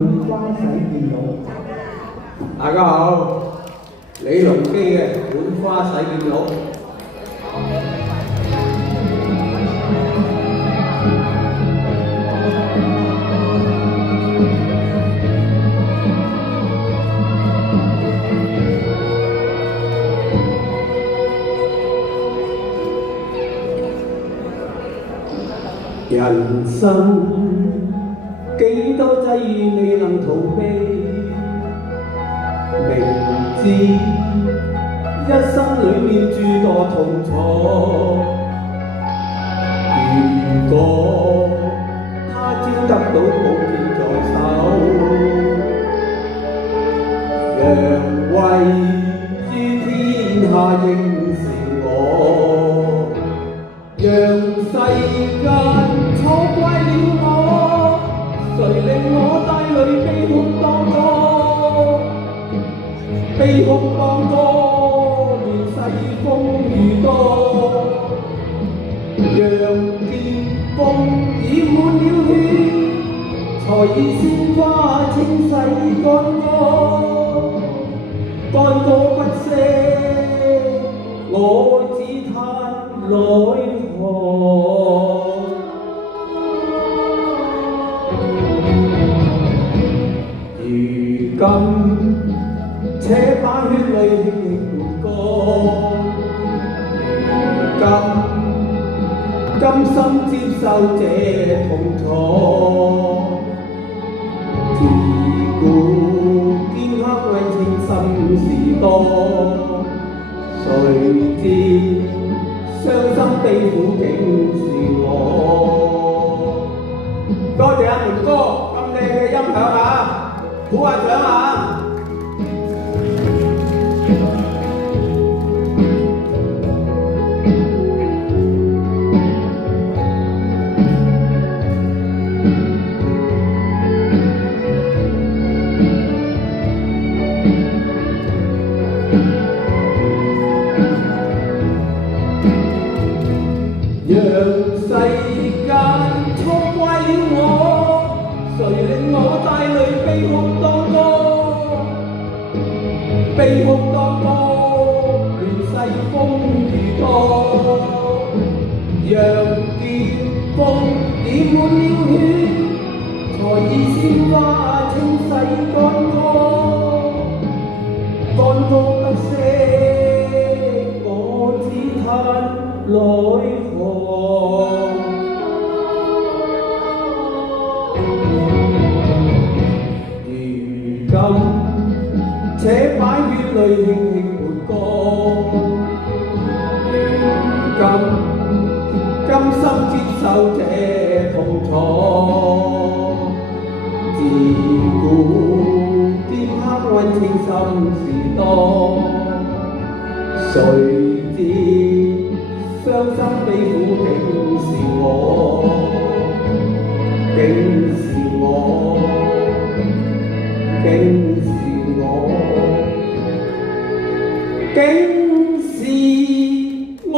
花洗電腦，大家好，李隆基嘅本花洗電腦。人生幾多際遇未能逃避，明知一生裡面諸多痛楚。如果他朝得到寶劍在手，讓位於天下認是我，讓世間錯怪了我，誰令我帶淚悲哭當歌，悲哭當歌，亂世風雨多，讓劍鋒染滿了血，才以鮮花清洗乾戈，乾戈不息，我只嘆奈何。如今且把血淚輕輕抹乾，甘心接受這痛楚。自古劍客為情深事多，誰知傷心悲苦竟是我。多謝阿門哥咁靚嘅音響啊，鼓下掌啊！讓世間錯怪了我，誰令我帶淚悲哭當歌，悲哭當歌，亂世風雨多，讓劍鋒染滿了血，才以鮮花清洗乾戈，乾戈不息，我只嘆奈何。如今且把血淚輕輕抹乾，如今甘心接受這痛楚。自古劍客為情深事多，誰知傷心悲苦竟是我，竟是我，竟是我，竟是我。